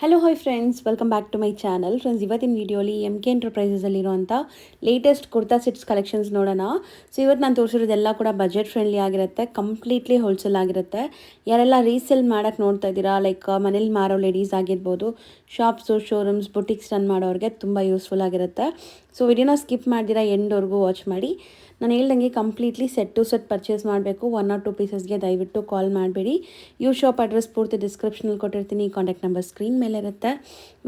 Hello hi friends, welcome back to my channel. Friends, ಇವತ್ತಿನ ವೀಡಿಯೋಲಿ MK ಎಂಟರ್ಪ್ರೈಸಸಲ್ಲಿರುವಂಥ latest kurta sets collections ನೋಡೋಣ. So ಇವತ್ತು ನಾನು ತೋರಿಸಿರೋದೆಲ್ಲ ಕೂಡ ಬಜೆಟ್ ಫ್ರೆಂಡ್ಲಿ ಆಗಿರುತ್ತೆ, ಕಂಪ್ಲೀಟ್ಲಿ ಹೋಲ್ಸೇಲ್ ಆಗಿರುತ್ತೆ. ಯಾರೆಲ್ಲ ರೀಸೇಲ್ ಮಾಡೋಕ್ಕೆ ನೋಡ್ತಾ ಇದ್ದೀರಾ, ಲೈಕ್ ಮನೇಲಿ ಮಾರೋ ಲೇಡೀಸ್ ಆಗಿರ್ಬೋದು, ಶಾಪ್ಸು, ಶೋರೂಮ್ಸ್, ಬುಟಿಕ್ಸ್ ರನ್ ಮಾಡೋರಿಗೆ ತುಂಬ ಯೂಸ್ಫುಲ್ ಆಗಿರುತ್ತೆ. ಸೊ ವಿಡಿಯೋನ ಸ್ಕಿಪ್ ಮಾಡ್ದಿರಾ ಎಂಡ್ವರೆಗೂ ವಾಚ್ ಮಾಡಿ. ನಾನು ಹೇಳ್ದಂಗೆ completely set to set purchase ಮಾಡಬೇಕು. 1 or 2 ಪೀಸಸ್ಗೆ ದಯವಿಟ್ಟು ಕಾಲ್ ಮಾಡಬೇಡಿ. ಶಾಪ್ ಅಡ್ರೆಸ್ ಪೂರ್ತಿ ಡಿಸ್ಕ್ರಿಪ್ಷನಲ್ಲಿ ಕೊಟ್ಟಿರ್ತೀನಿ, ಕಾಂಟ್ಯಾಕ್ಟ್ ನಂಬರ್ ಸ್ಕ್ರೀನ್ ಮೇಲೆ ಇರುತ್ತೆ.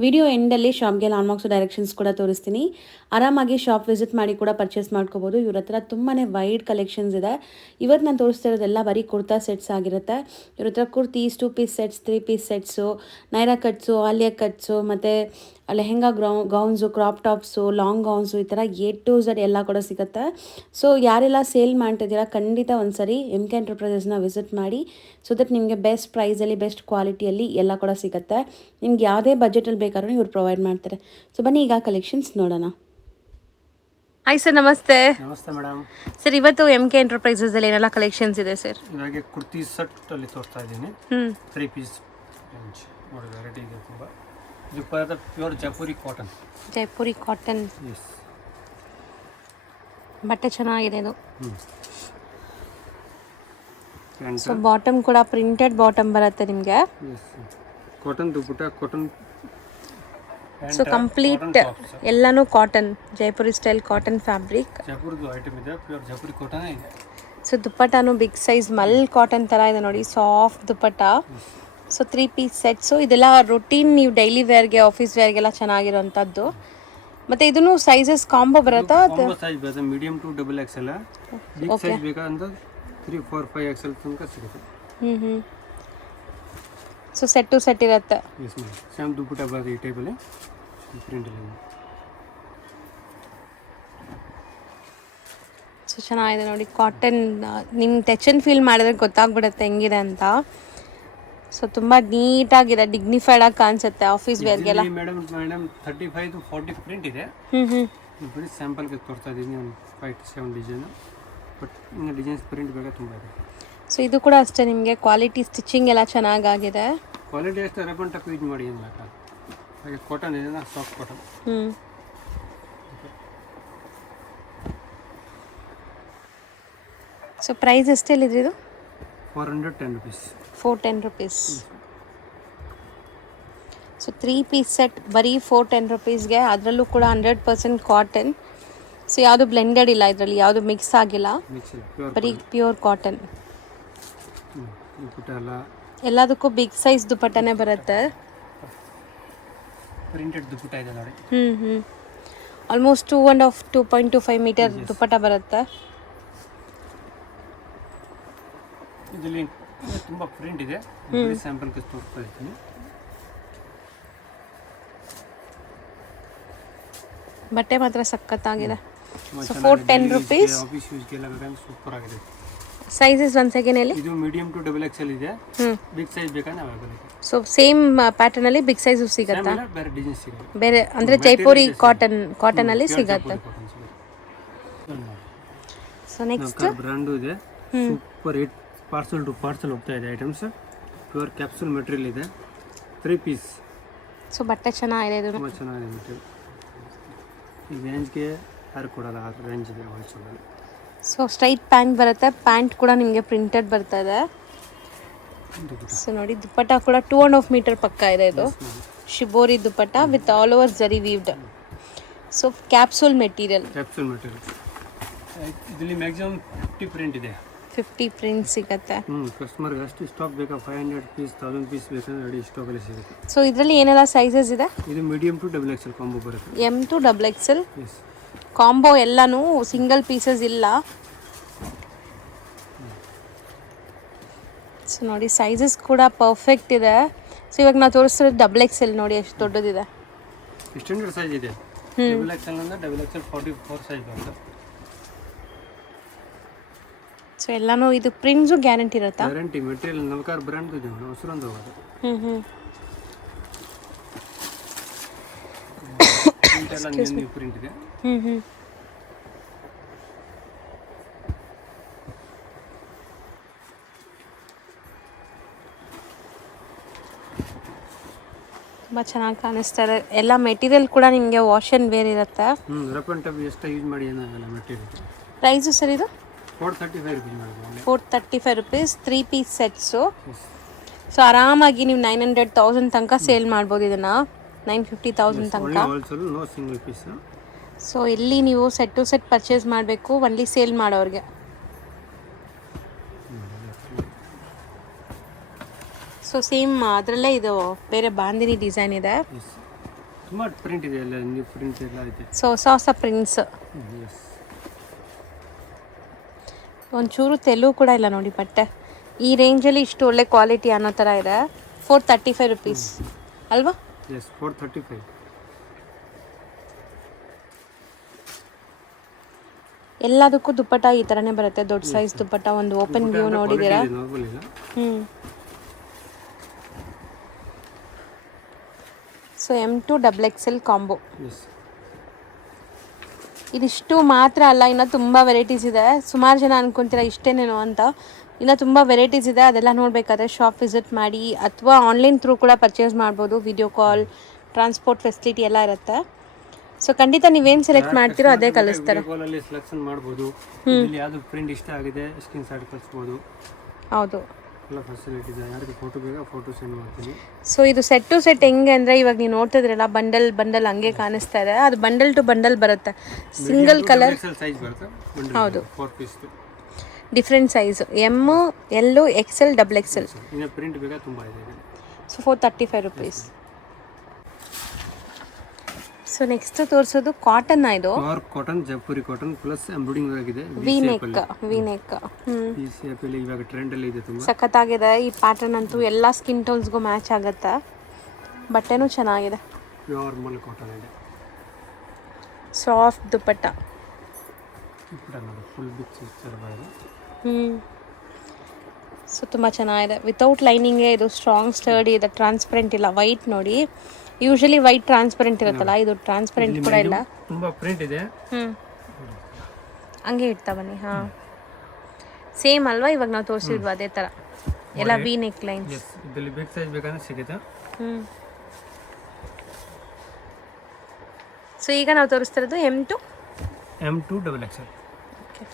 ವಿಡಿಯೋ ಎಂಡಲ್ಲಿ ಶಾಪ್ಗೆ ಲಾಂಗ್ ಡೈರೆಕ್ಷನ್ಸ್ ಕೂಡ ತೋರಿಸ್ತೀನಿ. ಆರಾಮಾಗಿ ಶಾಪ್ ವಿಸಿಟ್ ಮಾಡಿ ಕೂಡ ಪರ್ಚೇಸ್ ಮಾಡ್ಕೋಬೋದು. ಇವ್ರ ಹತ್ರ ತುಂಬಾ ವೈಡ್ ಕಲೆಕ್ಷನ್ಸ್ ಇದೆ. ಇವತ್ತು ನಾನು ತೋರಿಸ್ತಾ ಇರೋದೆಲ್ಲ ಬರೀ ಕುರ್ತಾ ಸೆಟ್ಸ್ ಆಗಿರುತ್ತೆ. ಇವ್ರ ಹತ್ರ kurtis, 2 piece sets, 3 piece sets, Naira cuts, Alia cuts, ಮತ್ತು lehenga gowns, crop tops, long gowns, ಈ ಥರ A to Z ಎಲ್ಲ ಕೂಡ ಸಿಗುತ್ತೆ. ಸೊ ಯಾರೆಲ್ಲ ಸೇಲ್ ಮಾಡ್ತಿದ್ದೀರಾ ಖಂಡಿತ ಒಂದ್ಸರಿ MK ಎಂಟರ್ಪ್ರೈಸಸ್ನ ವಿಸಿಟ್ ಮಾಡಿ. ಸೊ ದಟ್ ನಿಮಗೆ ಬೆಸ್ಟ್ ಪ್ರೈಸಲ್ಲಿ, ಬೆಸ್ಟ್ ಕ್ವಾಲಿಟಿಯಲ್ಲಿ ಎಲ್ಲ ಕೂಡ ಸಿಗುತ್ತೆ. ನಿಮ್ಗೆ ಯಾವುದೇ ಬಜೆಟಲ್ಲಿ ಬೇಕಾದ್ರೂ ಇವ್ರು ಪ್ರೊವೈಡ್ ಮಾಡ್ತಾರೆ. ಸೊ ಬನ್ನಿ ಈಗ ಕಲೆಕ್ಷನ್ಸ್ ನೋಡೋಣ. ಹಾಯ್ ಸರ್, ನಮಸ್ತೆ. ನಮಸ್ತೆ ಮೇಡಮ್. ಸರ್, ಇವತ್ತು MK ಎಂಟರ್ಪ್ರೈಸಸ್ ಅಲ್ಲಿ ಏನೆಲ್ಲ ಕಲೆಕ್ಷನ್ಸ್ ಇದೆ ಸರ್? ಇವಾಗೆ ಕುರ್ತಿ ಸೆಟ್ ಅಲ್ಲಿ ತೋರಿಸ್ತಾ ಇದ್ದೀನಿ. 3 ಪೀಸ್ ರೇಂಜ್ ನೋಡಿ, ವೆರೈಟಿ ಇದೆ ತುಂಬ. ಇದು pure Jaipuri cotton. Jaipuri cotton. Yes, ಬಟ್ಟೆ ಚೆನ್ನಾಗಿದೆ ಇದು. ಪ್ಯಾಂಟ್. ಸೊ ಬಾಟಮ್ ಕೂಡ ಪ್ರಿಂಟೆಡ್ ಬಾಟಮ್ ಬರುತ್ತೆ ನಿಮಗೆ. Yes, cotton dupatta, cotton. So complete ಎಲ್ಲಾನು cotton, Jaipuri style cotton fabric. ಜೈಪುರದ್ದು ಐಟಮ್ ಇದೆ, ಪ್ಯೂರ್ ಜೈಪುರಿ ಕಾಟನ್ ಇದೆ. ಸೊ ದುಪ್ಪಟ್ಟಾನು ಬಿಗ್ ಸೈಜ್ ಮಲ್ ಕಾಟನ್ ಥರ ಇದೆ ನೋಡಿ, soft dupatta. So 3 piece sets, ಇದೆಲ್ಲ ರೊಟೀನ್ ನೀವು ಡೈಲಿ ವೇರ್ಗೆ, ಆಫೀಸ್ ವೇರ್ಗೆಲ್ಲ ಚೆನ್ನಾಗಿರೋಂಥದ್ದು. ಮತ್ತು ಇದನ್ನು ಸೈಜಸ್ ಕಾಂಬೋ ಬರುತ್ತಾ? ಕಾಂಬೋ ಸೈಜ್ ಬರುತ್ತೆ, medium to XXL. Big size ಬೇಕಾದಂತ 3, 4, 5 XL ತನಕ ಸಿಗುತ್ತೆ. ಸೊ ಸೆಟ್ ಟು ಸೆಟ್ ಇರುತ್ತೆ. ಎಸ್ ಮೇಡಮ್, ಸೇಮ್ ದುಪಟ್ಟ ಬರುತ್ತೆ ಈ ಟೈಪಲ್ಲಿ, ಪ್ರಿಂಟಲ್ಲಿ. ಸೊ ಚೆನ್ನಾಗಿದೆ ನೋಡಿ, ಕಾಟನ್. ನಿಮ್ಗೆ ಟಚನ್ ಫೀಲ್ ಮಾಡಿದ್ರೆ ಗೊತ್ತಾಗ್ಬಿಡುತ್ತೆ ಹೆಂಗಿದೆ ಅಂತ. ಸೊ ತುಂಬ ನೀಟಾಗಿದೆ, ಡಿಗ್ನಿಫೈಡ್ ಆಗಿ ಕಾಣಿಸುತ್ತೆ ಆಫೀಸ್ ವೇರ್ಗೆಲ್ಲ. ಮೇಡಮ್ 35 to 40 ಪ್ರಿಂಟ್ ಇದೆ. ಬರೀ ಸ್ಯಾಂಪಲ್ಗೆ ತೋರಿಸ್ತಾ ಇದ್ದೀನಿ, ಒಂದು 5 to 7 ಡಿಸೈನ್. ಬಟ್ ಇನ್ನು ಡಿಸೈನ್ಸ್ ಪ್ರಿಂಟ್ ಬೇಕಾ ತುಂಬ ಇದೆ. ಸೊ ಇದು ಕೂಡ ಅಷ್ಟೇ, ನಿಮಗೆ ಕ್ವಾಲಿಟಿ ಸ್ಟಿಚಿಂಗ್ ಎಲ್ಲ ಚೆನ್ನಾಗಾಗಿದೆ. ಕ್ವಾಲಿಟಿ ಅಷ್ಟೇ, ರೆಬನ್ ಟಕ್ ಯೂಸ್ ಮಾಡಿ ಏನು ಬೇಕಾ. ಹಾಗೆ ಕಾಟನ್ ಇದೆ, ಸಾಫ್ಟ್ ಕಾಟನ್. ಸೊ ಪ್ರೈಸ್ ಎಷ್ಟೆಲ್ಲಿದ್ರಿ ಇದು? 410 rupees. 410 rupees. So 3 piece set ಬರೀ 410 rupeesಗೆ, ಅದರಲ್ಲೂ ಕೂಡ 100% ಕಾಟನ್. ಸೊ ಯಾವುದು ಬ್ಲೆಂಡೆಡ್ ಇಲ್ಲ ಇದರಲ್ಲಿ, ಯಾವುದು ಮಿಕ್ಸ್ ಆಗಿಲ್ಲ, ಬರೀ ಪ್ಯೂರ್ ಕಾಟನ್. ಎಲ್ಲದಕ್ಕೂ ಬಿಗ್ ಸೈಜ್ ದುಪಟ್ಟನೆ ಬರುತ್ತೆ. ಪ್ರಿಂಟೆಡ್ ದುಪಟ್ಟ ಇದೆ ನೋಡಿ. ಆಲ್ಮೋಸ್ಟ್ 2.25 ಮೀಟರ್ ದುಪಟ್ಟ ಬರುತ್ತೆ. ಇದರಲ್ಲಿ ತುಂಬ ಪ್ರಿಂಟ್ ಇದೆ, ಸ್ಯಾಂಪಲ್ಗೆ ತೋರಿಸ್ತಾ ಇದ್ದೀನಿ. ಬಟ್ಟೆ ಮಾತ್ರ ಸಖತ್ತಾಗಿದೆ. So 410 rupees. ಆಫೀಸ್ ಯೂಸ್ಗೆಲ್ಲ ಬೇಕಾದ್ರೆ ಸೂಪರ್ ಆಗಿದೆ. ಸೈಜಸ್ ಒಂದು ಸೆಕೆಂಡ್ ಹೇಳಿ. ಇದು ಮೀಡಿಯಂ ಟು XXL ಇದೆ. ಬಿಗ್ ಸೈಜ್ ಬೇಕಾದ್ರೆ ಅವೈಲೇಬಲ್ ಇದೆ. ಸೊ ಸೇಮ್ ಪ್ಯಾಟರ್ನ್ ಅಲ್ಲಿ ಬಿಗ್ ಸೈಜ್ ಸಿಗುತ್ತಾ? ಬೇರೆ ಡಿಸೈನ್ ಸಿಗುತ್ತೆ, ಬೇರೆ ಅಂದ್ರೆ ಜೈಪುರಿ ಕಾಟನ್ ಅಲ್ಲಿ ಸಿಗುತ್ತೆ. ಸೊ ನೆಕ್ಸ್ಟ್ ಬ್ರ್ಯಾಂಡು ಇದೆ, super hit. Parcel to parcel ಹೋಗ್ತಾ ಇದೆ ಐಟಮ್ಸ್. ಪ್ಯೂರ್ ಕ್ಯಾಪ್ಸೂಲ್ ಮೆಟೀರಿಯಲ್ ಇದೆ, 3 ಪೀಸ್. ಸೊ ಬಟ್ಟೆ ಚೆನ್ನಾಗಿದೆ, ಇದು ತುಂಬ ಚೆನ್ನಾಗಿದೆ ಮೆಟೀರಿಯಲ್. ಈ ರೇಂಜ್ಗೆ ಯಾರು ಕೊಡಲ್ಲ, ಆ ರೇಂಜ್ ಇದೆ ಹೋಲ್ಸೇಲಲ್ಲಿ. ಸೊ ಸ್ಟ್ರೈಟ್ ಪ್ಯಾಂಟ್ ಬರುತ್ತೆ, ಪ್ಯಾಂಟ್ ಕೂಡ ನಿಮಗೆ ಪ್ರಿಂಟೆಡ್ ಬರ್ತಾ ಇದೆ. ಸೊ ನೋಡಿ, ದುಪ್ಪಟ್ಟ ಕೂಡ 2.5 ಮೀಟರ್ ಪಕ್ಕ ಇದೆ. ಇದು shibori dupatta with all over zari weaved. So capsule material. ಇದರಲ್ಲಿ ಮ್ಯಾಕ್ಸಿಮಮ್ 50 ಪ್ರಿಂಟ್ ಇದೆ. 50 ಪ್ರಿಂಟ್ ಸಿಗುತ್ತೆ. ಕಸ್ಟಮರ್ಗೆ ಅಷ್ಟು ಸ್ಟಾಕ್ ಬೇಕಾ, 500 ಪೀಸ್ 1000 ಪೀಸ್ ಬೇಕಂದ್ರೆ ರೆಡಿ ಸ್ಟಾಕಲ್ಲಿ ಸಿಗುತ್ತೆ. ಸೊ ಇದರಲ್ಲಿ ಏನೆಲ್ಲ ಸೈಜಸ್ ಇದೆ? ಇದು ಮೀಡಿಯಂ ಟು XXL ಕಾಂಬೋ ಬರುತ್ತೆ. M to XXL yes, combo ಎಲ್ಲನೂ ಸಿಂಗಲ್ ಪೀಸಸ್ ಇಲ್ಲ. ಸೊ ನೋಡಿ, ಸೈಜಸ್ ಕೂಡ ಪರ್ಫೆಕ್ಟ್ ಇದೆ. ಸೊ ಇವಾಗ ನಾವು ತೋರಿಸ್ತಿರೋದು XXL ನೋಡಿ, ಎಷ್ಟು ದೊಡ್ಡದಿದೆ. ಸ್ಟ್ಯಾಂಡರ್ಡ್ ಸೈಜ್ ಇದೆ. XXL ಅಂದ್ರೆ XXL 44 ಸೈಜ್ ಬರುತ್ತೆ. ಸೊ ಎಲ್ಲಾನು ಇದು ಪ್ರಿಂಟ್ಸು ಗ್ಯಾರಂಟಿ ಇರುತ್ತಾ? ಗ್ಯಾರಂಟಿ. ಮೆಟೀರಿಯಲ್ ನಲ್ಕಾರು ಬ್ರ್ಯಾಂಡ್ ಇದೆ, ಹೊಸರೊಂದು ಹೋಗೋದು. ಪ್ರಿಂಟ್ ಇದೆ. ತುಂಬ ಚೆನ್ನಾಗಿ ಕಾಣಿಸ್ತಾರೆ. ಎಲ್ಲ ಮೆಟೀರಿಯಲ್ ಕೂಡ ನಿಮಗೆ ವಾಶ್ ಆ್ಯಂಡ್ ವೇರ್ ಇರುತ್ತೆ. ರಫ್ ಆ್ಯಂಡ್ ಟಫ್ ಎಷ್ಟು ಯೂಸ್ ಮಾಡಿ ಏನಾಗಲ್ಲ ಮೆಟೀರಿಯಲ್. ಪ್ರೈಸು ಸರ್ ಇದು 435 ರುಪೀಸ್ ಮಾಡ್ಬೋದು. 435 ರುಪೀಸ್ 3 ಪೀಸ್ ಸೆಟ್ಸು. ಸೊ ಆರಾಮಾಗಿ ನೀವು 900,000 ತನಕ ಸೇಲ್ ಮಾಡ್ಬೋದು ಇದನ್ನು, 950,000 ತನಕ. Wholesale, no single piece. So ಇಲ್ಲಿ ನೀವು ಸೆಟ್ ಟು ಸೆಟ್ ಪರ್ಚೇಸ್ ಮಾಡಬೇಕು ಒನ್ಲಿ ಸೇಲ್ ಮಾಡೋರಿಗೆ. ಸೊ ಸೇಮ್ ಅದರಲ್ಲೇ ಇದು ಬೇರೆ ಬಾಂದಿನಿ ಡಿಸೈನ್ ಇದೆ. ತುಂಬ ಪ್ರಿಂಟ್ ಇದೆ, ಎಲ್ಲ ನ್ಯೂ ಪ್ರಿಂಟ್ ಎಲ್ಲ ಇದೆ. ಸೊ ಹೊಸ ಹೊಸ ಪ್ರಿಂಟ್ಸ್. ಒಂಚೂರು ತೆಲುಗು ಕೂಡ ಇಲ್ಲ ನೋಡಿ ಬಟ್ಟೆ. ಈ ರೇಂಜಲ್ಲಿ ಇಷ್ಟು ಒಳ್ಳೆ ಕ್ವಾಲಿಟಿ ಅನ್ನೋ ಥರ ಇದೆ. 435 ರುಪೀಸ್ ಅಲ್ವಾ? ಎಸ್, 435. ಎಲ್ಲದಕ್ಕೂ ದುಪ್ಪಟ್ಟ ಈ ಥರನೇ ಬರುತ್ತೆ, ದೊಡ್ಡ ಸೈಜ್ ದುಪ್ಪಟ್ಟ. ಒಂದು ಓಪನ್ ವ್ಯೂ ನೋಡಿದ್ದೀರಾ? So M2 XXL combo. ಇದಿಷ್ಟು ಮಾತ್ರ ಅಲ್ಲ, ಇನ್ನು ತುಂಬ ವೆರೈಟೀಸ್ ಇದೆ. ಸುಮಾರು ಜನ ಅನ್ಕೊಂತೀರ ಇಷ್ಟೇನೇನೋ ಅಂತ. ಇನ್ನು ತುಂಬ ವೆರೈಟೀಸ್ ಇದೆ. ಅದೆಲ್ಲ ನೋಡಬೇಕಾದ್ರೆ ಶಾಪ್ ವಿಸಿಟ್ ಮಾಡಿ ಅಥವಾ ಆನ್ಲೈನ್ ಥ್ರೂ ಕೂಡ ಪರ್ಚೇಸ್ ಮಾಡ್ಬೋದು. ವಿಡಿಯೋ ಕಾಲ್, ಟ್ರಾನ್ಸ್ಪೋರ್ಟ್ ಫೆಸಿಲಿಟಿ ಎಲ್ಲ ಇರುತ್ತೆ. ಸೊ ಖಂಡಿತ ನೀವೇನು ಸೆಲೆಕ್ಟ್ ಮಾಡ್ತೀರೋ ಅದೇ ಕಳಿಸ್ತಾರೆ. ಸೆಲೆಕ್ಷನ್ ಮಾಡ್ಬೋದು. ಯಾವುದು ಪ್ರಿಂಟ್ ಇಷ್ಟ ಆಗಿದೆ ಸ್ಕ್ರೀನ್ ಶಾಟ್ ಕಳಿಸ್ಬೋದು. ಹೌದು, ಎಲ್ಲ ಫೆಸಿಲಿಟಿ ಇದೆ. ಯಾರಿಗೆ ಫೋಟೋ ಬೇಕಾ ಫೋಟೋ ಸೆಂಡ್ ಮಾಡ್ತೀನಿ. ಸೊ ಇದು ಸೆಟ್ ಟು ಸೆಟ್ ಹೆಂಗೆ ಅಂದರೆ, ಇವಾಗ ನೀವು ನೋಡ್ತಿದ್ರಲ್ಲ ಬಂಡಲ್ ಹಂಗೆ ಕಾಣಿಸ್ತಾ ಇದೆ. ಅದು ಬಂಡಲ್ ಟು ಬಂಡಲ್ ಬರುತ್ತೆ. ಸಿಂಗಲ್ ಕಲರ್ ಸೈಜ್ ಬರುತ್ತೆ. ಹೌದು, 4 piece different size, M, L, XL, XXL. ಇನ್ನು ಪ್ರಿಂಟ್ ಬೇಕಾ ತುಂಬ ಇದೆ. So 435 rupees. ಸೊ ನೆಕ್ಸ್ಟ್ ತೋರಿಸೋದು ಕಾಟನ್. ಇದು cotton, Jaipuri cotton plus embroidering ಆಗಿದೆ. V neck. ಈ ಶೇಪ್ ಅಲ್ಲಿ ಇವಾಗ ಟ್ರೆಂಡ್ ಅಲ್ಲಿ ಇದೆ, ತುಂಬಾ ಸಖತ್ತಾಗಿದೆ. ಈ ಪ್ಯಾಟರ್ನ್ ಅಂತೂ ಎಲ್ಲ ಸ್ಕಿನ್ ಟೋನ್ಸ್ಗೂ ಮ್ಯಾಚ್ ಆಗುತ್ತೆ. ಬಟ್ಟೆನೂ ಚೆನ್ನಾಗಿದೆ. ನಾರ್ಮಲ್ ಕಾಟನ್ ಇದೆ. ಸಾಫ್ಟ್ ದುಪ್ಪಟ್ಟ. ಫುಲ್ ಬಿಗ್ ಸಿಸ್ಟರ್ ಇದೆ. ಸೊ ತುಂಬ ಚೆನ್ನಾಗಿದೆ. ವಿತೌಟ್ ಲೈನಿಂಗೇ ಇದು. ಸ್ಟ್ರಾಂಗ್ ಸ್ಟರ್ಡಿ ಇದೆ. ಟ್ರಾನ್ಸ್ಪರೆಂಟ್ ಇಲ್ಲ. ವೈಟ್ ನೋಡಿ, ಯೂಶಲಿ ವೈಟ್ ಟ್ರಾನ್ಸ್ಪರೆಂಟ್ ಇರುತ್ತಲ್ಲ, ಇದು ಟ್ರಾನ್ಸ್ಪರೆಂಟ್ ಕೂಡ ಇಲ್ಲ. ತುಂಬಾ ಪ್ರಿಂಟ್ ಇದೆ. ಹಂಗೆ ಇಡ್ತಾ ಬನ್ನಿ. ಹಾಂ, ಸೇಮ್ ಅಲ್ವಾ ಇವಾಗ ನಾವು ತೋರಿಸಿದ್ವಿ ಅದೇ ಥರ ಎಲ್ಲ ವಿ ನೆಕ್ ಲೈನ್ಸ್. ಇದರಲ್ಲಿ ಬಿಗ್ ಸೈಜ್ ಬೇಕಂದ್ರೆ ಸಿಗುತ್ತೆ. ಸೊ ಈಗ ನಾವು ತೋರಿಸ್ತಿರೋದು M2 XXL. Okay,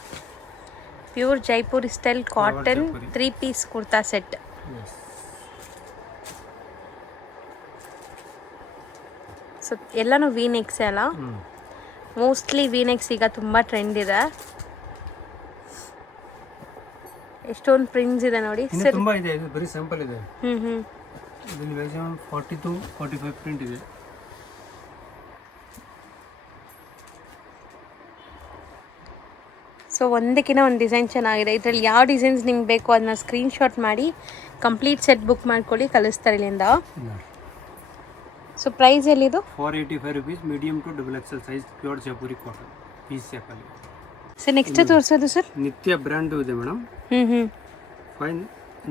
pure Jaipuri style cotton 3 piece kurta set. So ಎಲ್ಲನೂ ವಿ ನೆಕ್ಸ್ ಅಲ್ಲ, ಮೋಸ್ಟ್ಲಿ ವಿ ನೆಕ್ಸ್ ಈಗ ತುಂಬ ಟ್ರೆಂಡ್ ಇದೆ. ಎಷ್ಟೊಂದು ಪ್ರಿಂಟ್ಸ್ ಇದೆ ನೋಡಿ ಸರ್. ತುಂಬಾ ಇದೆ, ಇದು ಬರೀ ಸ್ಯಾಂಪಲ್ ಇದೆ. ಇದರಲ್ಲಿ ಮ್ಯಾಕ್ಸಿಮಮ್ 40 to 45 ಪ್ರಿಂಟ್ ಇದೆ. ಸೊ ಒಂದಕ್ಕಿಂತ ಒಂದು ಡಿಸೈನ್ ಚೆನ್ನಾಗಿದೆ. ಇದರಲ್ಲಿ ಯಾವ ಡಿಸೈನ್ಸ್ ನಿಮ್ಗೆ ಬೇಕು ಅದನ್ನ ಸ್ಕ್ರೀನ್ಶಾಟ್ ಮಾಡಿ ಕಂಪ್ಲೀಟ್ ಸೆಟ್ ಬುಕ್ ಮಾಡ್ಕೊಳ್ಳಿ, ಕಳಿಸ್ತಾರೆ ಇಲ್ಲಿಂದ. ಸೊ ಪ್ರೈಸ್ ಎಲ್ಲಿದು? 485 rupees, medium to XXL size, pure Jaipuri cotton piece shape ಅಲ್ಲಿ. ಸರ್ ನೆಕ್ಸ್ಟ್ ತೋರಿಸೋದು ಸರ್ ನಿತ್ಯ ಬ್ರ್ಯಾಂಡ್ ಇದೆ ಮೇಡಮ್.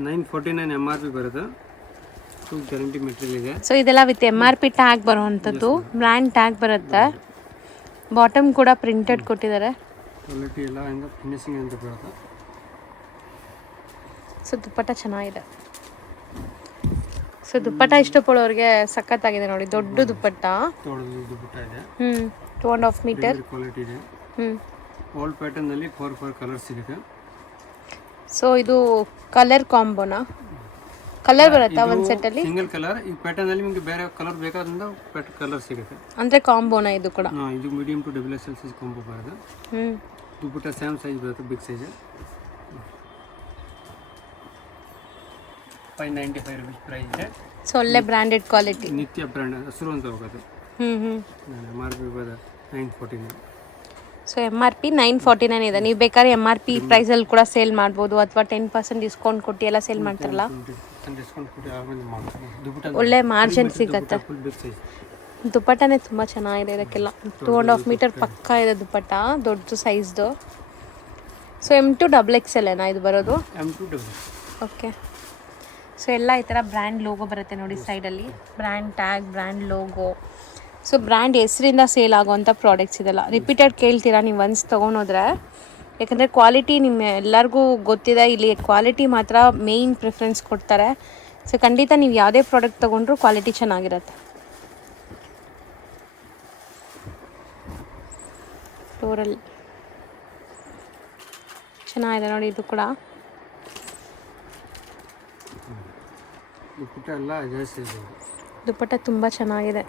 949 MRP ಬರುತ್ತೆ. ಫುಲ್ ಗ್ಯಾರಂಟಿ ಮೆಟೀರಿಯಲ್ ಇದೆ. ಸೊ ಇದೆಲ್ಲ ವಿತ್ MRP ಟ್ಯಾಗ್ ಬರುವಂಥದ್ದು, ಬ್ರ್ಯಾಂಡ್ ಟ್ಯಾಗ್ ಬರುತ್ತೆ. ಬಾಟಮ್ ಕೂಡ ಪ್ರಿಂಟೆಡ್ ಕೊಟ್ಟಿದ್ದಾರೆ. ಕ್ವಾಲಿಟಿ ಎಲ್ಲ ಹಿಂಗೆ ಫಿನಿಶಿಂಗ್ ಅಂತ ಬರುತ್ತೆ. ಸೊ ದುಪ್ಪಟ್ಟ ಚೆನ್ನಾಗಿದೆ. ಸೊ ದುಪ್ಪಟ್ಟ ಇಷ್ಟಪಡೋರಿಗೆ ಸಖತ್ತಾಗಿದೆ ನೋಡಿ. ದೊಡ್ಡ ದುಪ್ಪಟ್ಟ, ದುಪ್ಪಟ್ಟ ಇದೆ. 2.5 ಮೀಟರ್ ಕ್ವಾಲಿಟಿ ಇದೆ. ಆಲ್ ಪ್ಯಾಟರ್ನ್ ಅಲ್ಲಿ 4 ಕಲರ್ಸ್ ಸಿಗುತ್ತೆ. ಸೊ ಇದು ಕಲರ್ ಕಾಂಬೋನಾ? ಕಲರ್ ಬರುತ್ತಾ ಒಂದು ಸೆಟ್ ಅಲ್ಲಿ? Single colour. ಈ ಪ್ಯಾಟರ್ನ್ ಅಲ್ಲಿ ನಿಮಗೆ ಬೇರೆ ಕಲರ್ ಬೇಕಾದ್ರಿಂದ ಕಲರ್ ಸಿಗುತ್ತೆ. ಅಂದ್ರೆ ಕಾಂಬೋನಾ ಇದು ಕೂಡ? ಇದು medium to XXL size combo ಬರುತ್ತೆ. ದುಪ್ಪಟ್ಟ ಸೇಮ್ ಸೈಜ್ ಬರುತ್ತೆ, ಬಿಗ್ ಸೈಜ್. 595 ರುಪೀಸ್ ಪ್ರೈಸ್ ಇದೆ. ಸೊ ಒಳ್ಳೆ ಬ್ರಾಂಡೆಡ್ ಕ್ವಾಲಿಟಿ, ನಿತ್ಯ ಬ್ರ್ಯಾಂಡ್ ಹೆಸರು ಅಂತ ಹೋಗುತ್ತೆ. MRP ಬದ 949. ಸೊ MRP 949 ಇದೆ. ನೀವು ಬೇಕಾದ್ರೆ MRP ಪ್ರೈಸಲ್ಲಿ ಕೂಡ ಸೇಲ್ ಮಾಡ್ಬೋದು, ಅಥವಾ 10% ಡಿಸ್ಕೌಂಟ್ ಕೊಟ್ಟು ಎಲ್ಲ ಸೇಲ್ ಮಾಡ್ತಾರಲ್ಲ, ಒಳ್ಳೆ ಮಾರ್ಜಿನ್ ಸಿಗುತ್ತೆ. ದುಪ್ಪಟ್ಟನೇ ತುಂಬ ಚೆನ್ನಾಗಿದೆ. ಇದಕ್ಕೆಲ್ಲ 2.5 ಮೀಟರ್ ಪಕ್ಕ ಇದೆ ದುಪ್ಪಟ್ಟ, ದೊಡ್ಡ ಸೈಜ್ದು. ಸೊ M2 XXL ಏನಾ ಇದು ಬರೋದು? ಓಕೆ. ಸೊ ಎಲ್ಲ ಈ ಥರ ಬ್ರ್ಯಾಂಡ್ ಲೋಗೋ ಬರುತ್ತೆ ನೋಡಿ ಸೈಡಲ್ಲಿ, brand tag, brand logo. So brand ಹೆಸರಿಂದ ಸೇಲ್ ಆಗೋವಂಥ ಪ್ರಾಡಕ್ಟ್ಸ್ ಇದೆಲ್ಲ. ರಿಪೀಟೆಡ್ ಕೇಳ್ತೀರಾ ನೀವು ಒನ್ಸ್ ತೊಗೊಂಡೋದ್ರೆ, ಯಾಕಂದರೆ ಕ್ವಾಲಿಟಿ ನಿಮ್ಮ ಎಲ್ಲರಿಗೂ ಗೊತ್ತಿದೆ. ಇಲ್ಲಿ ಕ್ವಾಲಿಟಿ ಮಾತ್ರ ಮೇಯ್ನ್ ಪ್ರಿಫರೆನ್ಸ್ ಕೊಡ್ತಾರೆ. ಸೊ ಖಂಡಿತ ನೀವು ಯಾವುದೇ ಪ್ರಾಡಕ್ಟ್ ತೊಗೊಂಡ್ರೂ ಕ್ವಾಲಿಟಿ ಚೆನ್ನಾಗಿರುತ್ತೆ. ಫ್ಲೋರಲ್ ಚೆನ್ನಾಗಿದೆ ನೋಡಿ. ಇದು ಕೂಡ ದುಪ್ಪಟ್ಟ ಎಲ್ಲ ಜಾಸ್ತಿ ಇದೆ. ದುಪ್ಪಟ್ಟ ತುಂಬ ಚೆನ್ನಾಗಿದೆ,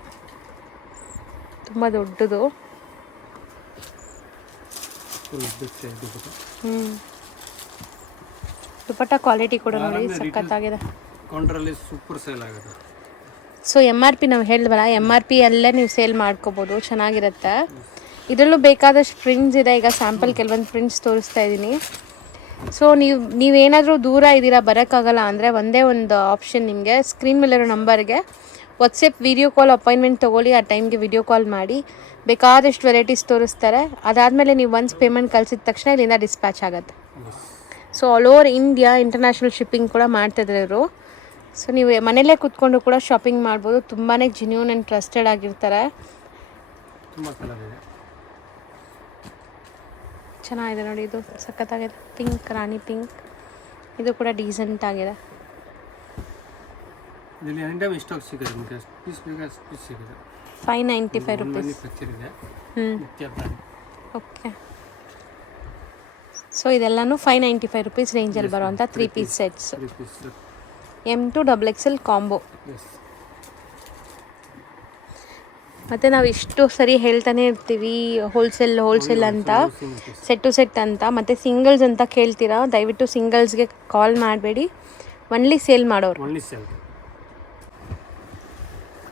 ತುಂಬ ದೊಡ್ಡದು. ಫುಲ್ ಬಿಗ್ ಸೈಜ್ ದುಪ್ಪಟ್ಟ. ದುಪ್ಪಟ್ಟ ಕ್ವಾಲಿಟಿ ಕೂಡ ನೋಡಿ ಸಖತ್ತಾಗಿದೆ. ಕೌಂಟ್ರಲ್ಲಿ ಸೂಪರ್ ಸೇಲ್ ಆಗುತ್ತೆ. ಸೊ MRP ನಾವು ಹೇಳಿದ್ವಲ್ಲ, MRP ಅಲ್ಲೇ ನೀವು ಸೇಲ್ ಮಾಡ್ಕೋಬೋದು, ಚೆನ್ನಾಗಿರುತ್ತೆ. ಇದರಲ್ಲೂ ಬೇಕಾದಷ್ಟು ಪ್ರಿಂಟ್ಸ್ ಇದೆ. ಈಗ ಸ್ಯಾಂಪಲ್ ಕೆಲವೊಂದು ಪ್ರಿಂಟ್ಸ್ ತೋರಿಸ್ತಾ ಇದ್ದೀನಿ. ಸೊ ನೀವೇನಾದರೂ ದೂರ ಇದ್ದೀರಾ, ಬರೋಕ್ಕಾಗಲ್ಲ ಅಂದರೆ ಒಂದೇ ಒಂದು ಆಪ್ಷನ್, ನಿಮಗೆ ಸ್ಕ್ರೀನ್ ಮೇಲಿರೋ ನಂಬರ್ಗೆ ವಾಟ್ಸಪ್ ವಿಡಿಯೋ ಕಾಲ್ ಅಪಾಯಿಂಟ್ಮೆಂಟ್ ತೊಗೊಳ್ಳಿ. ಆ ಟೈಮ್ಗೆ ವಿಡಿಯೋ ಕಾಲ್ ಮಾಡಿ ಬೇಕಾದಷ್ಟು ವೆರೈಟೀಸ್ ತೋರಿಸ್ತಾರೆ. ಅದಾದಮೇಲೆ ನೀವು ಒನ್ಸ್ ಪೇಮೆಂಟ್ ಕಳಿಸಿದ ತಕ್ಷಣ ಇಲ್ಲಿಂದ ಡಿಸ್ಪ್ಯಾಚ್ ಆಗುತ್ತೆ. So all over India international shipping ಕೂಡ ಮಾಡ್ತಿದ್ರು ಇವರು. ಸೊ ನೀವು ಮನೆಯಲ್ಲೇ ಕೂತ್ಕೊಂಡು ಕೂಡ ಶಾಪಿಂಗ್ ಮಾಡ್ಬೋದು. ತುಂಬಾ ಜೆನ್ಯೂನ್ ಆ್ಯಂಡ್ ಟ್ರಸ್ಟೆಡ್ ಆಗಿರ್ತಾರೆ. ತುಂಬ ಕಲರ್ ಇದೆ, ಚೆನ್ನಾಗಿದೆ ನೋಡಿ. ಇದು ಸಖತ್ತಾಗಿದೆ, ಪಿಂಕ್, ರಾಣಿ ಪಿಂಕ್. ಇದು ಕೂಡ ಡೀಸೆಂಟ್ ಆಗಿದೆ. ಇದರಲ್ಲಿ ಎನಿ ಟೈಮ್ ಸ್ಟಾಕ್ ಸಿಗುತ್ತೆ, ನಿಮಗೆ ಪೀಸ್ ಬೇಕಾದ ಪೀಸ್ ಸಿಗುತ್ತೆ. 595 ರುಪೀಸ್. ಪಿಕ್ಚರ್ ಇದೆ. ನಿತ್ಯ ಬ್ರ್ಯಾಂಡ್. ಓಕೆ. ಸೊ ಇದೆಲ್ಲನೂ 595 ರುಪೀಸ್ ರೇಂಜಲ್ಲಿ ಬರುವಂಥ 3 piece sets. 3 piece set. M2 XXL combo. Yes. ಮತ್ತು ನಾವು ಇಷ್ಟು ಸರಿ ಹೇಳ್ತಾನೆ ಇರ್ತೀವಿ ಹೋಲ್ಸೇಲ್ ಅಂತ, ಸೆಟ್ ಟು ಸೆಟ್ ಅಂತ, ಮತ್ತು ಸಿಂಗಲ್ಸ್ ಅಂತ ಕೇಳ್ತೀರಾ. ದಯವಿಟ್ಟು ಸಿಂಗಲ್ಸ್ಗೆ ಕಾಲ್ ಮಾಡಬೇಡಿ, ಒನ್ಲಿ ಸೇಲ್ ಮಾಡೋರು. Only sale.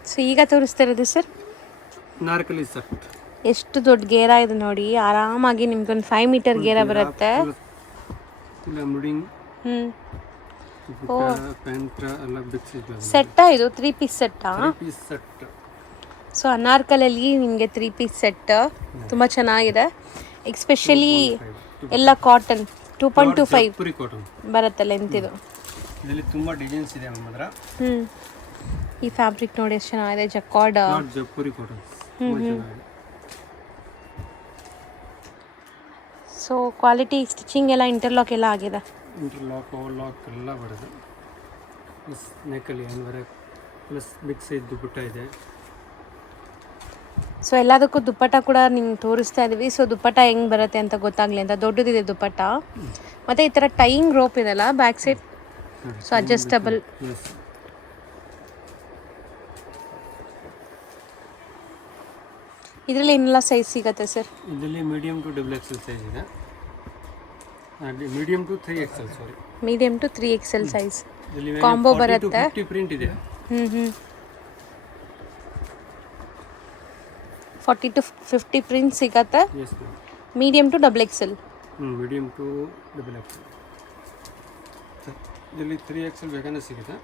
ಸೊ ಈಗ ತೋರಿಸ್ತಾ ಇರೋದು ಸರ್ ನಾರ್ಕಲಿ ಸೆಟ್. ಎಷ್ಟು ದೊಡ್ಡ ಗೇರ ಇದೆ ನೋಡಿ. ಆರಾಮಾಗಿ ನಿಮ್ಗೊಂದು 5 ಮೀಟರ್ ಗೇರ ಬರುತ್ತೆ. ಸೆಟ್ಟಾ ಇದು? 3 ಪೀಸ್ ಸೆಟ್ಟಾ? ಸೊ ಅನಾರ್ಕಲಲ್ಲಿ ನಿಮಗೆ 3 ಪೀಸ್ ಸೆಟ್ ತುಂಬ ಚೆನ್ನಾಗಿದೆ. ಎಕ್ಸ್ಪೆಷಲಿ ಎಲ್ಲ ಕಾಟನ್ 2.25 ಬರುತ್ತೆ ಲೆಂತ್. ಇದು ಇದರಲ್ಲಿ ತುಂಬ ಡಿಸೈನ್ಸ್ ಇದೆ ನಮ್ಮ ಹತ್ರ. ಈ ಫ್ಯಾಬ್ರಿಕ್ ನೋಡಿ ಎಷ್ಟು ಚೆನ್ನಾಗಿದೆ. Jacquard Jaipuri cotton. So quality, stitching ಎಲ್ಲ ಇಂಟರ್ಲಾಕ್ ಎಲ್ಲ ಆಗಿದೆ. ಇಂಟರ್ಲಾಕ್ ಓವರ್ಲಾಕ್ ಎಲ್ಲ ಬರುತ್ತೆ. ಪ್ಲಸ್ ನೆಕ್ಕಲ್ಲಿ hand plus big size dupatta ಇದೆ. ಸೊ ಎಲ್ಲದಕ್ಕೂ ದುಪ್ಪಟ್ಟ ಕೂಡ ನಿಮ್ಗೆ ತೋರಿಸ್ತಾ ಇದ್ದೀವಿ. ಸೊ ದುಪ್ಪಟ್ಟ ಹೆಂಗೆ ಬರುತ್ತೆ ಅಂತ ಗೊತ್ತಾಗಲಿ ಅಂತ ದೊಡ್ಡದಿದೆ ದುಪ್ಪಟ್ಟ. ಮತ್ತು ಈ ಥರ ಟೈಯಿಂಗ್ ರೋಪ್ ಇದೆಲ್ಲ ಬ್ಯಾಕ್ ಸೈಡ್, ಸೊ ಅಡ್ಜಸ್ಟಬಲ್. ಇದರಲ್ಲಿ ಏನೆಲ್ಲ ಸೈಜ್ ಸಿಗುತ್ತೆ ಸರ್? ಇದರಲ್ಲಿ ಮೀಡಿಯಮ್ ಟು XXL ಸೈಜ್ ಇದೆ. Medium to 3XL, sorry, medium to 3XL size combo ಬರುತ್ತೆ. 50 ಪ್ರಿಂಟ್ ಇದೆ. 40 to 50 ಪ್ರಿಂಟ್ ಸಿಗತ್ತೆ. Medium to XXL. Medium to XXL. ಇದರಲ್ಲಿ 3XL ಬೇಕಂದ್ರೆ ಸಿಗುತ್ತೆ.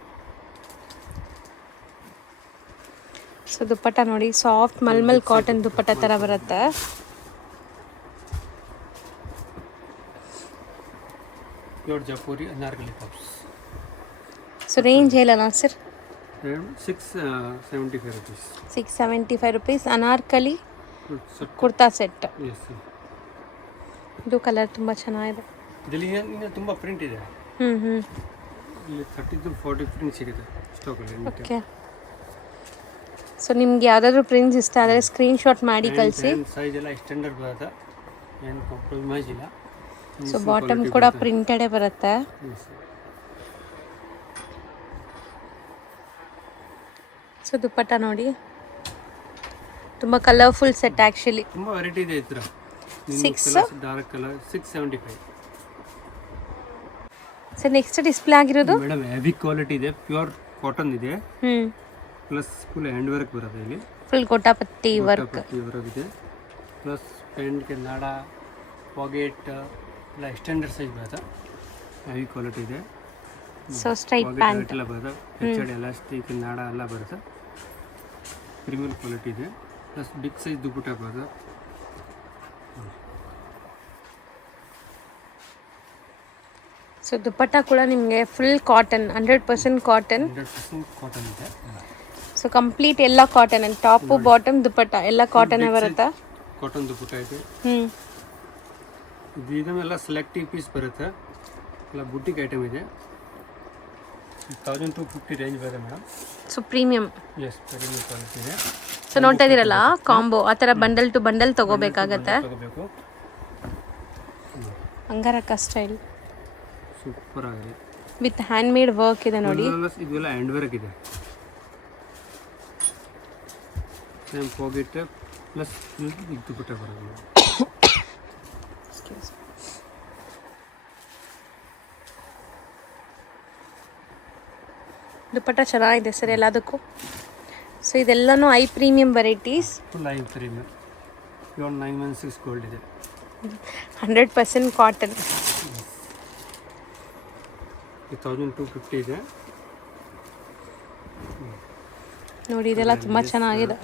ಸೊ ದುಪ್ಪಟ್ಟ ನೋಡಿ, ಸಾಫ್ಟ್ ಮಲ್ಮಲ್ ಕಾಟನ್ ದುಪ್ಪಟ್ಟ ಥರ ಬರುತ್ತೆ. Pure Jaipuri Anarkali tops. So range ಹೇಳೋಣ sir? 675 rupees. 675 rupees Anarkali kurta set. ಇದು ಕಲರ್ ತುಂಬ ಚೆನ್ನಾಗಿದೆ. ಇದರಲ್ಲಿ ಇನ್ನೂ ತುಂಬ ಪ್ರಿಂಟ್ ಇದೆ. ಇಲ್ಲಿ 30 to 40 ಪ್ರಿಂಟ್ ಸಿಗುತ್ತೆ ಸ್ಟಾಕಲ್ಲಿ. ಓಕೆ. ಸೊ ನಿಮ್ಗೆ ಯಾವುದಾದ್ರೂ ಪ್ರಿಂಟ್ಸ್ ಇಷ್ಟ ಆದರೆ ಸ್ಕ್ರೀನ್ಶಾಟ್ ಮಾಡಿ ಕಳಿಸಿ. ಸೈಜ್ ಎಲ್ಲ ಸ್ಟ್ಯಾಂಡರ್ಡ್ ಬರುತ್ತೆ, ಏನು ಕಾಂಪ್ರಮೈಸ್ ಇಲ್ಲ. ಸೊ ಬಾಟಮ್ ಕೂಡ ಪ್ರಿಂಟೆಡೇ ಬರುತ್ತೆ. ಸೊ ದುಪ್ಪಟ್ಟ ನೋಡಿ, ತುಂಬ ಕಲರ್ಫುಲ್ ಸೆಟ್ ಆ್ಯಕ್ಚುಲಿ. ತುಂಬ ವೆರೈಟಿ ಇದೆ. ಇದ್ರ 6 dark colour 675. Sir next display ಆಗಿರೋದು ಮೇಡಮ್ ಹೆವಿ ಕ್ವಾಲಿಟಿ ಇದೆ, ಪ್ಯೂರ್ ಕಾಟನ್ ಇದೆ. ಪ್ಲಸ್ ಫುಲ್ ಹ್ಯಾಂಡ್ ವರ್ಕ್ ಬರುತ್ತೆ. ಇಲ್ಲಿ ಫುಲ್ ಗೋಟಾಪತ್ತಿ ವರ್ಕ್ ಇದೆ. ಪ್ಲಸ್ ಪ್ಯಾಂಟ್ಗೆ ನಾಡ, ಪಾಕೆಟ್ ಎಲ್ಲ ಸ್ಟ್ಯಾಂಡರ್ಡ್ ಸೈಜ್ ಬರುತ್ತೆ. ಹೆವಿ ಕ್ವಾಲಿಟಿ ಇದೆ. ಸೊ ಸ್ಟ್ರೈಟ್ ಪ್ಯಾಂಟ್ ಎಲ್ಲ ಬರುತ್ತೆ. ಫಿಕ್ಸೆಡ್ ಎಲಾಸ್ಟಿಕ್ ನಾಡ ಎಲ್ಲ ಬರುತ್ತೆ. ಪ್ರೀಮಿಯಂ ಕ್ವಾಲಿಟಿ ಇದೆ. ಪ್ಲಸ್ ಬಿಗ್ ಸೈಜ್ ದುಪ್ಪಟ್ಟ ಬರುತ್ತೆ. ಸೊ ದುಪ್ಪಟ್ಟ ಕೂಡ ನಿಮಗೆ ಫುಲ್ ಕಾಟನ್, 100% ಕಾಟನ್. 100% ಕಾಟನ್ ಇದೆ. ಸೊ ಕಂಪ್ಲೀಟ್ ಎಲ್ಲ ಕಾಟನ್, ಟಾಪು ಬಾಟಮ್ ದುಪ್ಪಟ್ಟ ಎಲ್ಲ ಕಾಟನ್ ಬರುತ್ತೆ. ಕಾಟನ್ ದುಪ್ಪಟ್ಟ ಇದೆ. ಇದೆಲ್ಲ ಸೆಲೆಕ್ಟಿವ್ ಪೀಸ್ ಬರುತ್ತೆ. ಎಲ್ಲ ಬುಟಿಕ್ ಐಟಮ್ ಇದೆ. 1250 ರೇಂಜ್ ಬರುತ್ತೆ madam. So premium. Yes, premium quality ಇದೆ. ಸೊ ನೋಡ್ತಾ ಇದ್ದೀರಲ್ಲ ಕಾಂಬೋ ಆ ಥರ ಬಂಡಲ್ ಟು ಬಂಡಲ್ ತೊಗೋಬೇಕಾಗತ್ತೆ. ತಗೋಬೇಕು. ಅಂಗಾರಕ ಸ್ಟೈಲ್ ಸೂಪರ್ ಆಗಿದೆ. ವಿತ್ ಹ್ಯಾಂಡ್ ಮೇಡ್ ವರ್ಕ್ ಇದೆ ನೋಡಿ. ಇದೆಲ್ಲ ಹ್ಯಾಂಡ್ ವರ್ಕ್ ಇದೆ. ಸೇಮ್ ಪಾಕೆಟ್ ಪ್ಲಸ್ ಇದು ಬಿಟ್ಟೆ ಬರೋದು. ದುಪ್ಪಟ್ಟ ಚೆನ್ನಾಗಿದೆ ಸರ್ ಎಲ್ಲದಕ್ಕೂ. ಸೊ ಇದೆಲ್ಲನೂ ಐ ಪ್ರೀಮಿಯಂ ವೆರೈಟೀಸ್. ಫುಲ್ ಐ ಪ್ರೀಮಿಯಂ. ಪ್ಯೂರ್ 916 ಗೋಲ್ಡ್ ಇದೆ. 100% ಕಾಟನ್. 1250 ಇದೆ ನೋಡಿ. ಇದೆಲ್ಲ ತುಂಬ ಚೆನ್ನಾಗಿದೆ.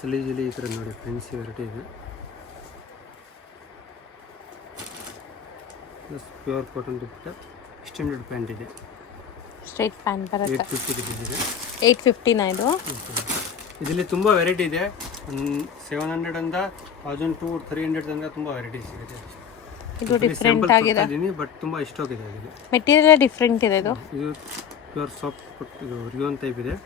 ಸಲೀಜಲ್ಲಿ ಈ ಥರ ನೋಡಿ ಫ್ಯಾನ್ಸಿ ವೆರೈಟಿ ಇದೆ. ಪ್ಲಸ್ ಪ್ಯೂರ್ ಕಾಟನ್ ದುಪ್ಪಟ್ಟ ಎಕ್ಸ್ಟೆಂಡೆಡ್ ಪ್ಯಾಂಟ್ ಇದೆ. ಸ್ಟ್ರೈಟ್ ಪ್ಯಾಂಟ್ ಬರುತ್ತೆ. 850 ರುಪೀಸ್ ಇದೆ. 850 ಇದು. ಇದರಲ್ಲಿ ತುಂಬ ವೆರೈಟಿ ಇದೆ. 700 ಇಂದ 1200 300 ತನಕ ತುಂಬ ವೆರೈಟೀಸ್ ಇದೆ. ಇದು ಡಿಫ್ರೆಂಟ್ ಆಗಿದೆ. ಬಟ್ ತುಂಬ ಸ್ಟಾಕ್ ಇದೆ. ಅದರಲ್ಲಿ ಮೆಟೀರಿಯಲ್ ಡಿಫ್ರೆಂಟ್ ಇದೆ. ಇದು ಪ್ಯೂರ್ ಸಾಫ್ಟ್ ಇದು ರಿಯೋನ್ ಟೈಪ್ ಇದೆ.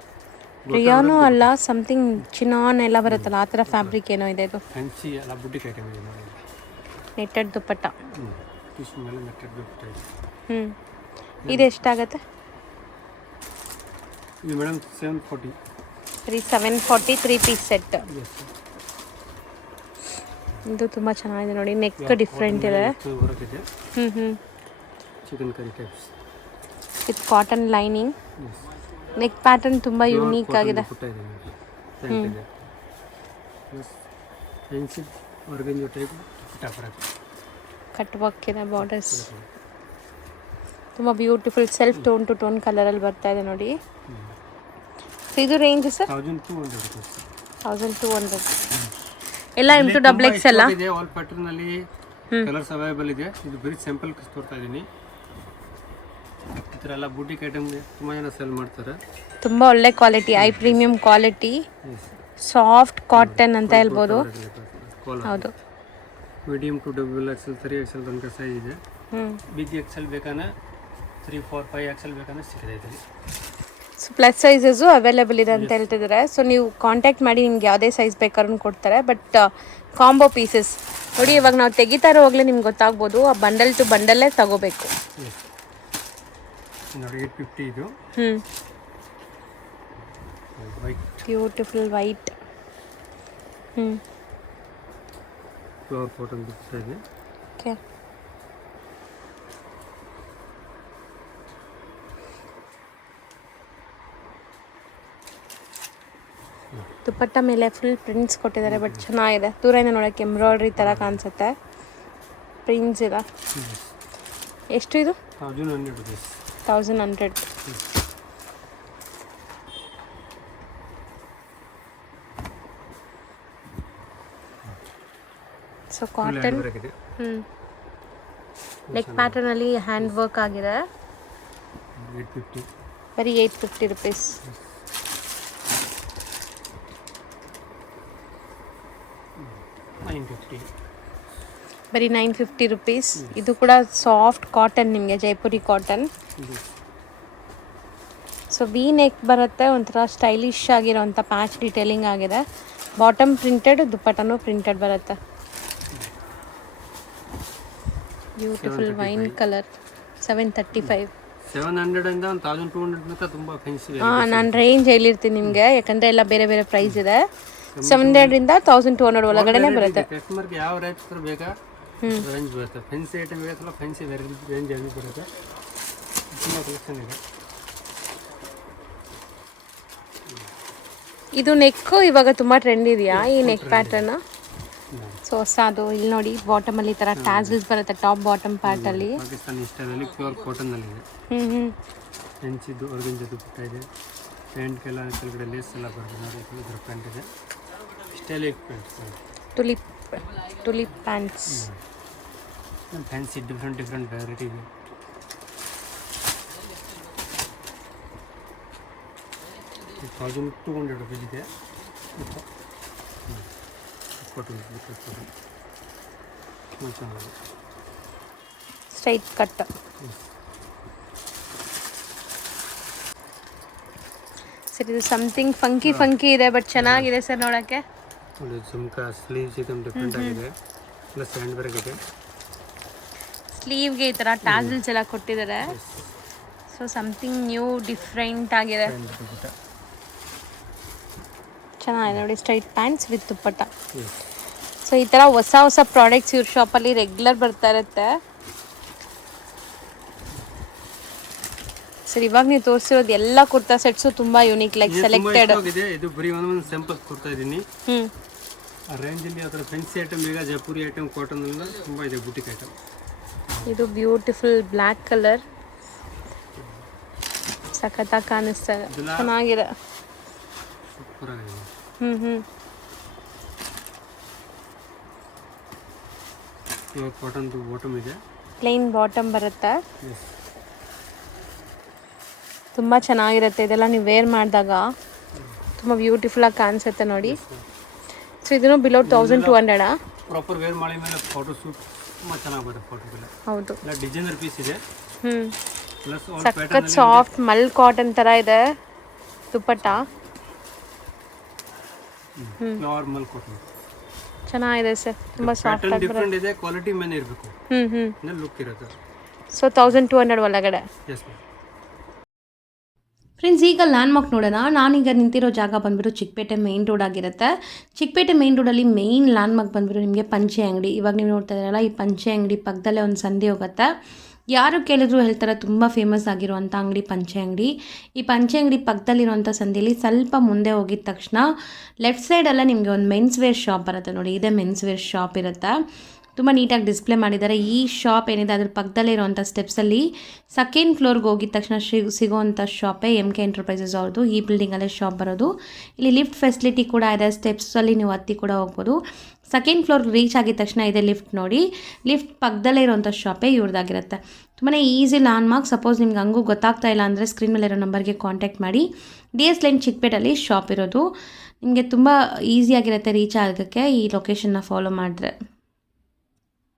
ರಿಯಾನು ಅಲ್ಲ, ಸಮಥಿಂಗ್ ಚಿನಾನ್ ಎಲ್ಲ ಬರುತ್ತಲ್ಲ ಆ ಥರ ಫ್ಯಾಬ್ರಿಕ್ ಏನೋ ಇದೆ. ಇದು ಫ್ಯಾನ್ಸಿ ಎಲ್ಲ ಬುಟ್ಟಿಕ್ ಐಟಮ್ ಇದೆ ನೋಡಿ. ನೆಟ್ಟೆಡ್ ದುಪ್ಪಟ್ಟ. ಟಿಶ್ಯೂ ಮೇಲೆ ನೆಟ್ಟೆಡ್ ದುಪ್ಪಟ್ಟ ಇದೆ. ಇದು ಎಷ್ಟಾಗುತ್ತೆ? ಇದು ಮೇಡಮ್ 740. ಬರೀ 740 3 ಪೀಸ್ ಸೆಟ್. ಇದು ತುಂಬ ಚೆನ್ನಾಗಿದೆ ನೋಡಿ. ನೆಕ್ ಡಿಫ್ರೆಂಟ್ ಇದೆ. Chikankari types with cotton lining. Neck pattern ತುಂಬ ಯೂನಿಕ್ ಆಗಿದೆ. ಕಟ್ ವರ್ಕ್ ಇದೆ. ಬಾರ್ಡರ್ಸ್ ತುಂಬ beautiful self tone to tone ಕಲರಲ್ಲಿ ಬರ್ತಾ ಇದೆ ನೋಡಿ. ಇದು ರೇಂಜ್ ಸರ್ 1200. ಎಲ್ಲ M2 XX ಎಲ್ಲ ಇದೆ. ಆಲ್ ಪ್ಯಾಟರ್ನ್ ಅಲ್ಲಿ ಕಲರ್ಸ್ ಅವೈಲೇಬಲ್ ಇದೆ. ಇದು ಬರೀ ಸ್ಯಾಂಪಲ್ ತೋರ್ತಾ ಇದೀನಿ. ಈ ಥರ ಎಲ್ಲ ಬೂಟಿಕ್ ಐಟಮ್ ತುಂಬ ಜನ ಸೆಲ್ ಮಾಡ್ತಾರೆ. ತುಂಬ ಒಳ್ಳೆ quality, I premium quality, soft cotton ಅಂತ ಹೇಳ್ಬೋದು. ಹೌದು. ಮೀಡಿಯಂ ಟು XXL 3XL ತನಕ ಸೈಜ್ ಇದೆ. ಬಿಗ್ XL ಬೇಕಾದ್ರೆ 3, 4, 5XL ಬೇಕಾದ್ರೆ ಸಿಗ್ತಾ ಇದೆ. ಸೊ ಪ್ಲಸ್ ಸೈಜಸ್ಸು ಅವೈಲೇಬಲ್ ಇದೆ ಅಂತ ಹೇಳ್ತಿದ್ದಾರೆ. ಸೊ ನೀವು ಕಾಂಟ್ಯಾಕ್ಟ್ ಮಾಡಿ ನಿಮ್ಗೆ ಯಾವುದೇ ಸೈಜ್ ಬೇಕಾದ್ರೂ ಕೊಡ್ತಾರೆ. ಬಟ್ ಕಾಂಬೋ ಪೀಸಸ್ ನೋಡಿ. ಇವಾಗ ನಾವು ತೆಗಿತಾ ಇರೋವಾಗಲೇ ನಿಮ್ಗೆ ಗೊತ್ತಾಗ್ಬೋದು. ಆ ಬಂಡಲ್ ಟು ಬಂಡಲ್ಲೇ ತಗೋಬೇಕು. ನೋಡಿ 850 ಇದು. Beautiful white. ಪ್ಯೂರ್ ಕಾಟನ್ ದುಪ್ಪಟ್ಟ ಇದೆ. ಓಕೆ. ದುಪ್ಪಟ್ಟ ಮೇಲೆ ಫುಲ್ ಪ್ರಿಂಟ್ಸ್ ಕೊಟ್ಟಿದ್ದಾರೆ. ಬಟ್ ಚೆನ್ನಾಗಿದೆ. ದೂರದಿಂದ ನೋಡೋಕ್ಕೆ ಎಂಬ್ರಾಯ್ಡ್ರಿ ಥರ ಕಾಣಿಸುತ್ತೆ. ಪ್ರಿಂಟ್ಸ್ ಇದೆ. ಎಷ್ಟು ಇದು? 1100 rupees. 1100. So cotton. ನೆಕ್ ಪ್ಯಾಟರ್ನಲ್ಲಿ ಹ್ಯಾಂಡ್ ವರ್ಕ್ ಆಗಿದೆ. 850. ಬರೀ 850 ರುಪೀಸ್. ಬರೀ 950 ರುಪೀಸ್. ಇದು ಕೂಡ ಸಾಫ್ಟ್ ಕಾಟನ್, ನಿಮಗೆ Jaipuri cotton. So V neck ಬರುತ್ತೆ. ಒಂಥರ ಸ್ಟೈಲಿಶ್ ಆಗಿರೋಂಥ ಪ್ಯಾಚ್ ಡಿಟೇಲಿಂಗ್ ಆಗಿದೆ. ಬಾಟಮ್ ಪ್ರಿಂಟೆಡ್, ದುಪ್ಪಟ್ಟನೂ ಪ್ರಿಂಟೆಡ್ ಬರುತ್ತೆ. Beautiful wine colour. 735. 700 ಇಂದ 1200 ತನಕ ತುಂಬಾ ಫ್ಯಾನ್ಸಿ. ನಾನು ರೇಂಜ್ ಹೇಳಿರ್ತೀನಿ ನಿಮಗೆ, ಯಾಕಂದರೆ ಎಲ್ಲ ಬೇರೆ ಬೇರೆ ಪ್ರೈಸ್ ಇದೆ. 700 ಇಂದ 1200 ಒಳಗಡೆನೆ ಬರುತ್ತೆ. ಕಸ್ಟಮರ್ಗೆ ಯಾವ ರೇಂಜ್ ಬೇಕಾ ರೇಂಜ್ ಬರುತ್ತೆ. ಫ್ಯಾನ್ಸಿ ಐಟಮ್ ಬೇಕಲ್ಲ, ಫ್ಯಾನ್ಸಿ ರೇಂಜ್ ಅಲ್ಲಿ ಬರುತ್ತೆ. ತುಂಬ ಕಲೆಕ್ಷನ್ ಇದೆ. ಇದು ನೆಕ್ಕು ಇವಾಗ ತುಂಬ ಟ್ರೆಂಡ್ ಇದೆಯಾ ಈ ನೆಕ್ ಪ್ಯಾಟರ್ನ್? ಸೊ ಹೊಸದು. ಇಲ್ಲಿ ನೋಡಿ, ಬಾಟಮಲ್ಲಿ ಈ ಥರ ಟ್ಯಾಸಲ್ಸ್ ಬರುತ್ತೆ ಟಾಪ್ ಬಾಟಮ್ ಪಾರ್ಟಲ್ಲಿ. ಪಾಕಿಸ್ತಾನಿ ಸ್ಟೈಲಲ್ಲಿ ಪ್ಯೂರ್ ಕಾಟನ್ನಲ್ಲಿ ಇದೆ. ಹೆಂಚಿದ್ದು ಆರ್ಗಂಜಾ ದುಪ್ಪಟ್ಟ ಇದೆ. ಪ್ಯಾಂಟ್ಗೆಲ್ಲ ಕೆಳಗಡೆ ಲೇಸ್ ಎಲ್ಲ ಬರುತ್ತೆ ನೋಡಿ. ಇದರ ಪ್ಯಾಂಟ್ ಇದೆ. Stylish pants. Tulip pants. Fancy different variety ಇದೆ. ₹1200 ಇದೆ. Straight cut. ಸರ್ ಇದು ಸಮಥಿಂಗ್ ಫಂಕಿ ಇದೆ ಬಟ್ ಚೆನ್ನಾಗಿದೆ ಸರ್ ನೋಡೋಕ್ಕೆ. ನೋಡಿ ಜುಮ್ಕಾ ಸ್ಲೀವ್ಸ್ ಇದನ್ನು ಡಿಫ್ರೆಂಟ್ ಆಗಿದೆ, ಪ್ಲಸ್ ಹ್ಯಾಂಡ್ ಬ್ಯಾಗ್ ಇದೆ. ಸ್ಲೀವ್ಗೆ ಈ ಥರ ಟ್ಯಾಸಲ್ಸ್ ಎಲ್ಲ ಕೊಟ್ಟಿದ್ದಾರೆ. ಸೊ ಸಮಥಿಂಗ್ ನ್ಯೂ ಡಿಫ್ರೆಂಟ್ ಆಗಿದೆ, ಚೆನ್ನಾಗಿದೆ ನೋಡಿ. Straight pants with dupatta. So ಈ ಥರ ಹೊಸ ಪ್ರಾಡಕ್ಟ್ಸ್ ಇವ್ರ ಶಾಪಲ್ಲಿ ರೆಗ್ಯುಲರ್ ಬರ್ತಾ ಇರುತ್ತೆ. ಸರ್ ಇವಾಗ ನೀವು ತೋರಿಸಿರೋದು ಎಲ್ಲ ಕುರ್ತಾ ಸೆಟ್ಸು ತುಂಬ ಯೂನಿಕ್, ಲೈಕ್ ಸೆಲೆಕ್ಟೆಡ್. ಇದು ಬರೀ ಒಂದೊಂದು ಸ್ಯಾಂಪಲ್ಸ್ ಕೊಡ್ತಾ ಇದ್ದೀನಿ. ಆ ರೇಂಜಲ್ಲಿ ಅದರ ಫ್ಯಾನ್ಸಿ ಐಟಮ್, ಈಗ ಜೈಪುರಿ ಐಟಮ್, ಕಾಟನ್ ಎಲ್ಲ ತುಂಬ ಇದೆ, ಬುಟಿಕ್ ಐಟಮ್. ಇದು ಬ್ಯೂಟಿಫುಲ್ ಬ್ಲ್ಯಾಕ್ ಕಲರ್, ಸಖತ್ತಾಗಿ ಕಾಣಿಸ್ತದೆ, ಚೆನ್ನಾಗಿದೆ. ಸೂಪರ್ ಆಗಿದೆ. ಇವಾಗ ಕಾಟನ್ದು ಬಾಟಮ್ ಇದೆ, ಪ್ಲೇನ್ ಬಾಟಮ್ ಬರುತ್ತೆ, ತುಂಬ ಚೆನ್ನಾಗಿರುತ್ತೆ. ಇದೆಲ್ಲ ನೀವು ವೇರ್ ಮಾಡಿದಾಗ ತುಂಬ ಬ್ಯೂಟಿಫುಲ್ಲಾಗಿ ಕಾಣಿಸುತ್ತೆ ನೋಡಿ. ಸೊ ಇದನ್ನು ಬಿಲೋ 1200. ಪ್ರಾಪರ್ ವೇರ್ ಮಾಡಿ ಮೇಲೆ ಫೋಟೋ ಶೂಟ್ ತುಂಬ ಚೆನ್ನಾಗಿ ಬರುತ್ತೆ. ಫೋಟೋಗೆಲ್ಲ ಹೌದು, ಎಲ್ಲ ಡಿಸೈನರ್ ಪೀಸ್ ಇದೆ. ಪ್ಲಸ್ ಸಖತ್ ಸಾಫ್ಟ್ ಮಲ್ ಕಾಟನ್ ಥರ ಇದೆ ದುಪ್ಪಟ್ಟ. ನಾರ್ಮಲ್ ಕಾಟನ್ ಚೆನ್ನಾಗಿದೆ ಸರ್, ತುಂಬ ಸಾಫ್ಟ್ ಆಗಿ ಡಿಫರೆಂಟ್ ಇದೆ. ಕ್ವಾಲಿಟಿ ಮೇಲೆ ಇರಬೇಕು, ಲುಕ್ ಇರುತ್ತೆ. ಸೊ 1200 ಒಳಗಡೆ. Yes ma'am. ಫ್ರೆಂಡ್ಸ್ ಈಗ ಲ್ಯಾಂಡ್ ಮಾರ್ಕ್ ನೋಡೋಣ. ನಾನೀಗ ನಿಂತಿರೋ ಜಾಗ ಬಂದ್ಬಿಟ್ಟು ಚಿಕ್ಕಪೇಟೆ ಮೇನ್ ರೋಡ್ ಆಗಿರುತ್ತೆ. ಚಿಕ್ಕಪೇಟೆ ಮೇನ್ ರೋಡಲ್ಲಿ ಮೇನ್ ಲ್ಯಾಂಡ್ ಮಾರ್ಕ್ ಬಂದ್ಬಿಟ್ಟು ನಿಮಗೆ ಪಂಚೆ ಅಂಗಡಿ. ಇವಾಗ ನೀವು ನೋಡ್ತಾ ಇದ್ದೀರಲ್ಲ, ಈ ಪಂಚೆ ಅಂಗಡಿ ಪಕ್ಕದಲ್ಲೇ ಒಂದು ಸಂಧಿ ಹೋಗುತ್ತೆ. ಯಾರು ಕೇಳಿದ್ರು ಹೇಳ್ತಾರೆ ತುಂಬ ಫೇಮಸ್ ಆಗಿರುವಂಥ ಅಂಗಡಿ ಪಂಚೆ ಅಂಗಡಿ. ಈ ಪಂಚೆ ಅಂಗಡಿ ಪಕ್ಕದಲ್ಲಿರುವಂಥ ಸಂಧಿಯಲ್ಲಿ ಸ್ವಲ್ಪ ಮುಂದೆ ಹೋಗಿದ ತಕ್ಷಣ ಲೆಫ್ಟ್ ಸೈಡಲ್ಲೇ ನಿಮಗೆ ಒಂದು ಮೆನ್ಸ್ ವೇರ್ ಶಾಪ್ ಬರುತ್ತೆ ನೋಡಿ. ಇದೇ ಮೆನ್ಸ್ ವೇರ್ ಶಾಪ್ ಇರುತ್ತೆ, ತುಂಬ ನೀಟಾಗಿ ಡಿಸ್ಪ್ಲೇ ಮಾಡಿದ್ದಾರೆ. ಈ ಶಾಪ್ ಏನಿದೆ ಅದ್ರ ಪಕ್ಕದಲ್ಲೇ ಇರುವಂಥ ಸ್ಟೆಪ್ಸಲ್ಲಿ ಸೆಕೆಂಡ್ ಫ್ಲೋರ್ಗೆ ಹೋಗಿದ ತಕ್ಷಣ ಸಿಗೋವಂಥ ಶಾಪೇ MK ಎಂಟರ್ಪ್ರೈಸಸ್ ಅವ್ರದ್ದು. ಈ ಬಿಲ್ಡಿಂಗಲ್ಲೇ ಶಾಪ್ ಬರೋದು. ಇಲ್ಲಿ ಲಿಫ್ಟ್ ಫೆಸಿಲಿಟಿ ಕೂಡ ಇದೆ, ಸ್ಟೆಪ್ಸಲ್ಲಿ ನೀವು ಹತ್ತಿ ಕೂಡ ಹೋಗ್ಬೋದು. ಸೆಕೆಂಡ್ ಫ್ಲೋರ್ಗೆ ರೀಚ್ ಆಗಿದ ತಕ್ಷಣ ಇದೆ ಲಿಫ್ಟ್ ನೋಡಿ. ಲಿಫ್ಟ್ ಪಕ್ಕದಲ್ಲೇ ಇರೋವಂಥ ಶಾಪೇ ಇವ್ರದ್ದಾಗಿರುತ್ತೆ. ತುಂಬಾ ಈಸಿ ಲ್ಯಾಂಡ್ ಮಾರ್ಕ್. ಸಪೋಸ್ ನಿಮ್ಗೆ ಹಂಗೂ ಗೊತ್ತಾಗ್ತಾ ಇಲ್ಲ ಅಂದರೆ ಸ್ಕ್ರೀನ್ ಮೇಲೆ ಇರೋ ನಂಬರ್ಗೆ ಕಾಂಟ್ಯಾಕ್ಟ್ ಮಾಡಿ. DS ಲೈನ್ ಚಿಕ್ಕಪೇಟಲ್ಲಿ ಶಾಪ್ ಇರೋದು. ನಿಮಗೆ ತುಂಬ ಈಸಿಯಾಗಿರುತ್ತೆ ರೀಚ್ ಆಗೋಕ್ಕೆ ಈ ಲೊಕೇಶನ್ನ ಫಾಲೋ ಮಾಡಿದ್ರೆ.